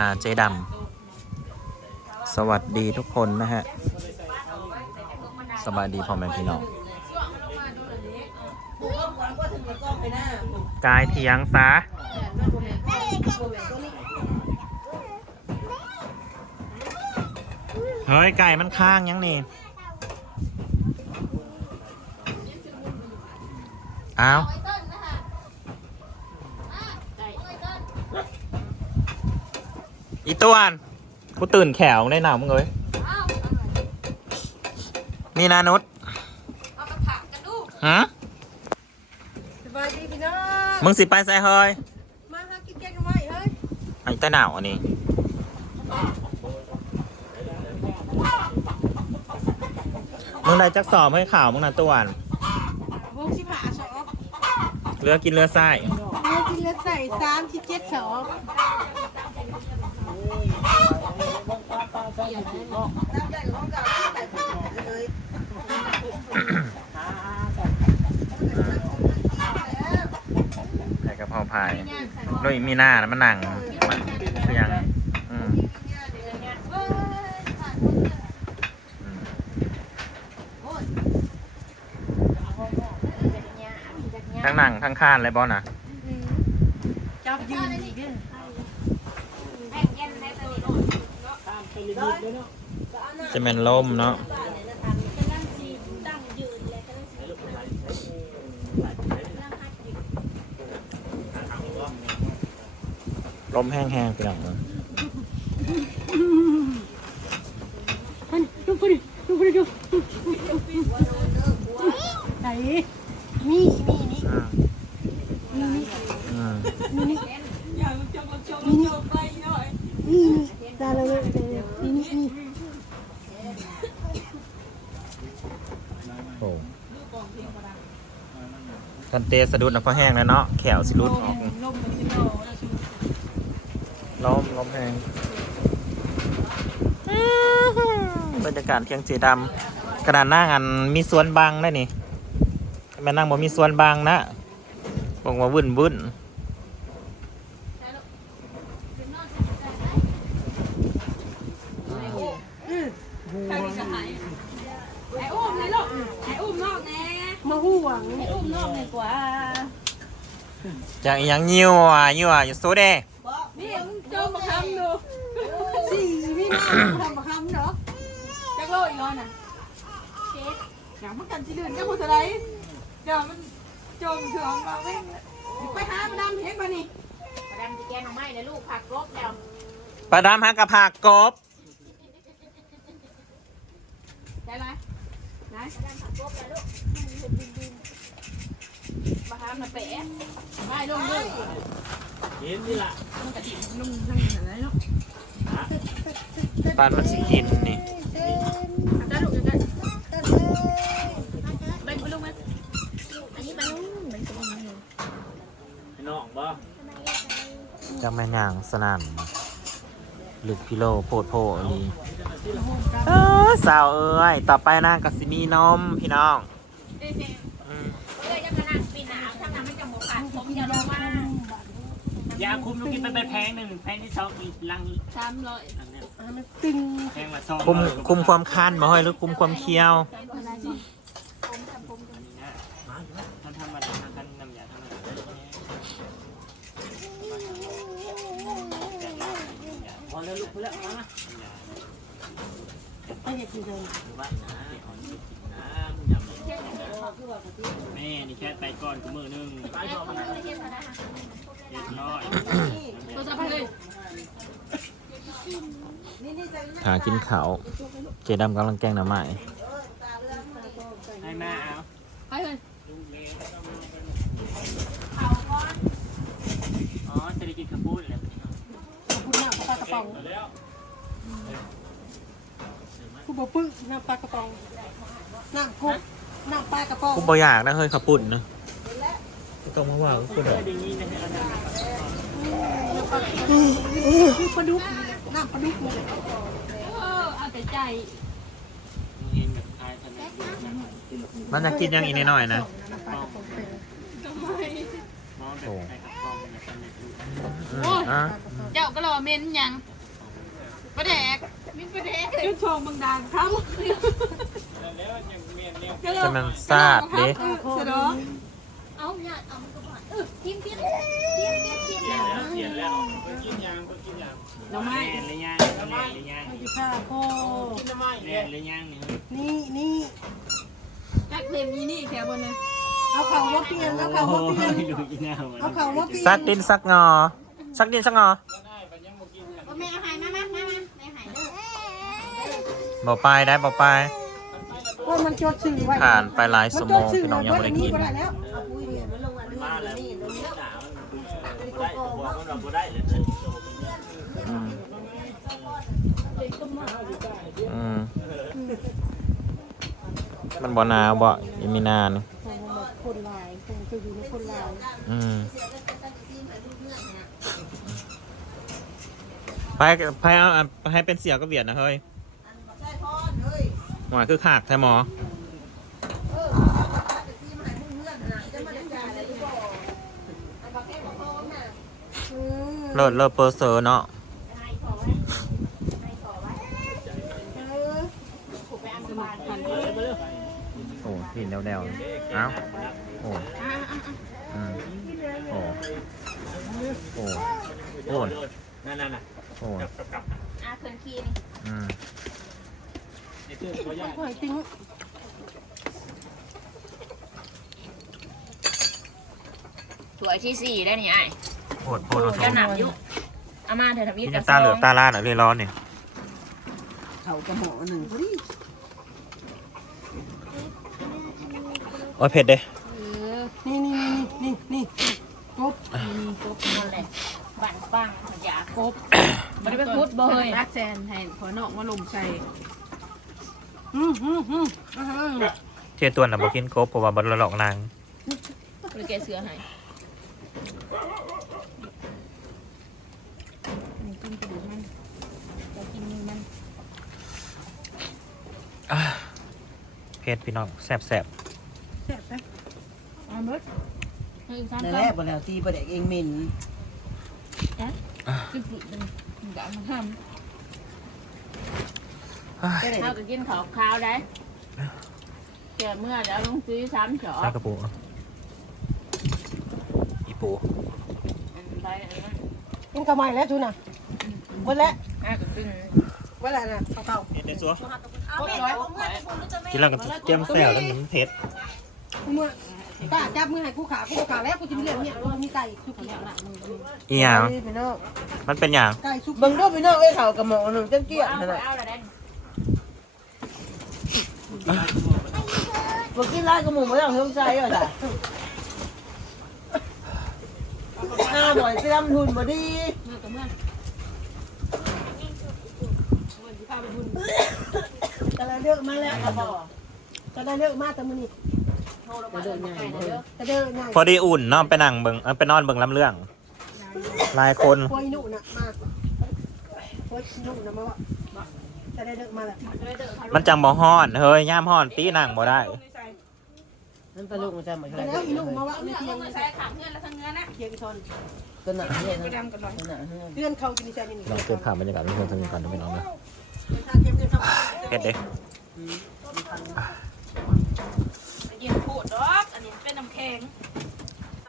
นาเจดำสวัสดีทุกคนนะฮะ สบายดีพ่อแม่พี่น้องกายเถียงซะเฮ้ย ไก่มันข้างยังนี่อ้าว อีตวนกูตื่นแขวได้หนาวมึงเลยมีนานุษฮะสบายดีพี่น้องมึงสิไปใส่เฮ้ยมาหากินแกงกันไว้เฮ้ยไอ้ใต้หนาวอันนี้มึงได้จักสอบให้ข่าวมึงนะตวนวงสิบห้าสอบเรือกินเรือไส้เนื้อกินเลือดใส่สามสิบเจ็ดสอบ ไข่กะเพราพายด้วยมีหน้านะมันหนังมันคือยังอืมอืมทั้งหนังทั้งข้านเลยบอสนะ จับยืนอีกเด้อ จะเป็นล่มเนาะลมแห้งๆไปหน่อยเนอะ มันดูไปดิดูไปดิดูไหนมีมีนี่ อืม มีนี่ อืม มีนี่มีนี่มีนี่ตาเราเลยมีนี่มี โอ้ทันเตสะดุดนะเพราะแห้งแล้วเนาะแขวสิรุดออกลมมันจะโตแล้วชูลมลมแห้งบรรยากาศเที่ยงเจดำกระดานหน้างันมีสวนบางได้นี่แม่นั่งบ่มีสวนบางนะบอกว่าวุ่นวุ่น ไอ้อุ้มเลยลูกไอ้อุ้มนอกแน่ มาห่ วงไอ้อุ้มนอกเลยกว่าจากอีหยังยิ้วอะยิ้วอะอยู่โซเดนี่มึงโจมมาคำดูสี่พี่น้องทำมาคำเนาะจักโลอีกแล้วน่ะเช็ดอย่างมันกันสิเดือนจะพูดอะไรเดี๋ยวมันโจมถึงมาเว้งไปหามาดามเห็นมานี่มาดามจะแกงหน่อไม้เลยลูกผักกรบแล้วปลาดามฮักกะผักกบได้ไหมไหนมาดามผักกรบแล้วลูกมาหามาแปะไม่ลงเลยเห็นนี่ล่ะลงทางไหนเนาะปลามันสิกินนี่ได้ลูกจะได้ไปไปลงมาอันนี้ไปลงไปตรงนี้พี่น้องบ่จังแม่นางสนั่นหลึกพิโลโพดโพอันนี้เออสาวเอ้ยต่อไปนางกับสิมีนมพี่น้องอืม เอ้ยจะมานั่งปีหนาวถ้ามันไม่จะหมดขาดผมจะลงมายาคุมลูกกินไปเป็นแพงหนึ่งแพงที่สองอีกลังอีกสามร้อยอันเนี้ยมันตึงแพงละสองคุมคุมความคันมาห้อยหรือคุมความเคี้ยวท่านทำมาทำกันน้ำยาทำพอแล้วลูกพอแล้วมาไปอยากกินเลยว่านะแม่นี่แค่ไปก่อนกูมือนึงเรียบร้อยตัวจะไปเลย หากินเขาวเจดำกำลังแกงหน้ำใหม่ให้แม่เอาไปเลยอ๋อเศรษฐกิจกระปุ้นเลยขอบคุณน้ำปลากระป๋องผู้บ่ปึ้งน้ำปลากระป๋องน้ำกุ๊กน้ำปลากระป๋อง กูบ่อยากนะเฮ้ยขับปุ่นนะ ต้องมาว่ากูเพื่เด้ออดีนี้นะฮะคือปลาดุกน้ำปลาดุกเลยเออเอาแต่ใจเห็นแบบคลายทนายมันจะกินอยังอีกนิดหน่อยนะมองแบบอืมอะเจ้าก็รอเมนยังประแดกมินประแดกยุดชงบางดางครับจะมันซาดเด้เสร็จแล้ว เอาเนี่ยเอามันก็ผ่านเออทีมทีมทีมทีมทีมเปลี่ยนแล้วเปลี่ยนแล้วเพิ่งกินยางเพิ่งกินยางน้ำไม้เปลี่ยนเลยยางเปลี่ยนเลยยางไม่ใช่ผ้าโคเปลี่ยนเลยยางนี่นี่นี่นักเพลงนี้นี่แถวบนเลยเอาเข่ามาเปลี่ยนเอาเข่ามาเปลี่ยนดูอีน่าเอาเข่ามาเปลี่ยนซักดินซักงอซักดินซักงอว่าแม่เอาหายมามามามาแม่หายเด้อบ่ไปได้บ่ไป ว่ามันจดสื่อไว้ผ่านไปหลายมันชั่วจโมดงสื่อพี่น้องยังไว้ไม่อัได้นนี้กินก็ได้แล้วมาแล้วด่ามันได้ผมบอกว่าเราบ่ได้เลยอืมอืมมันบ่หนาวบ่ยามมีนานี่คนลายคงจะอยู่ในคนลายอืมไปไปเอาอะให้เป็นเสี่ยวก็เบียดนะเฮ้ย หมายคือขากแท้หมอเลิศเลิศเปอร์เซอร์เนาะโอ้หินแนวๆเอ้าโอ้อืมโอ้โอ้โอ้นั่นนั่นน่ะโอ้กลับกลับอะเขินคีนี่อืม หอยติ้งสวยที่สี่ได้นี่ไอ้โอดโพดโอดโพเจ้าดหนักยุอามาเธอทำยี่นกับน้ำตาเหลือกตาล่าหน่อยเรียร้อนเนี่ยเขากระหมอหนึ่งพอดีโอ้ยเผ็ดเด้นี่นี่นี่นี่นี่กบกบมันเลยบั่นปังอย่ากบมันได้ไปพุดบ่เฮ้ยรักแซนให้พอนอกมาลมใส่ อืมอืมอืมอืมเทียตัวน่ะบ่กินกบเพราะว่าบ่ละหลอกนางหรือแกเสือให้กินกระดูกมันจะกินมือมันเผ็ดพี่น้องแซ่บแซ่บไหมเอาเบิดเฮ้ยซ้ำนั่นแหละบ่แล้วตีบ่ได้เองเหม็นำคือปลุกมันมันจะเอามาทำ ขาก็กินข้าวขาวได้เกี่ยเมื่อเดี๋ยวลงซื้อซ้ำเฉาะๆซากระปูอีปูอันใดอันนั้นกินกระไม้แล้วทุนน่ะหมดแล้วอะก็ขึ้นเวลาน่ะเขาเขาเผ็ดในซัวเอาไปร้อยผมไปกินแล้วก็เจียมแซ่บแล้วมันเผ็ดเมื่อป้าจับมือให้กูขากูขาแล้วกูจะมีเรื่องเนี่ยกูมีไก่สุกแล้วล่ะมึงอีหยังพี่น้องมันเป็นหยังไก่สุกเบิ่งดูพี่น้องไอ้เขากระหมอหนึ่งจังเกี้ยเอานั่นไปน่ะ เอาละเด่นบ่กินหลายกระหมูบ่ต้องสงสัยว่าจ้ะอ้าบ่อยเตรียมทุนบ่ดีเมื่อกับเมื่อจะได้เลือกมาแล้วจะได้เลือกมาแต่มื้อนี้โทรมาเดินใหญ่เด้อจะเดินง่ายพอดีอุ่นเนาะไปนั่งเบิ่งเอ้ยไปนอนเบิ่งลำเรื่องหลายคนพวยหนุ่น่ะมาพวยหนุ่น่ะมาว่า จะได้เลือกมาแล้วมันจังบ่ฮ้อนเฮ้ยย่ามฮ้อนตีนั่งบ่ได้นั่นตะลุกมันจะมาแต่แล้วอีหนุ่มาว่ามีเทียงใช้ขาเพื่อนแล้วทั้งเงินนะเทียงชนตัวหนาเนี่ยนะตัวหนาเฮือนเพื่อนเขากินใจนี่ลองเก็บภาพบรรยากาศทุกคนสนุกกันนะพี่น้องนะเทียงเทียงเขาเผ็ดเด้เ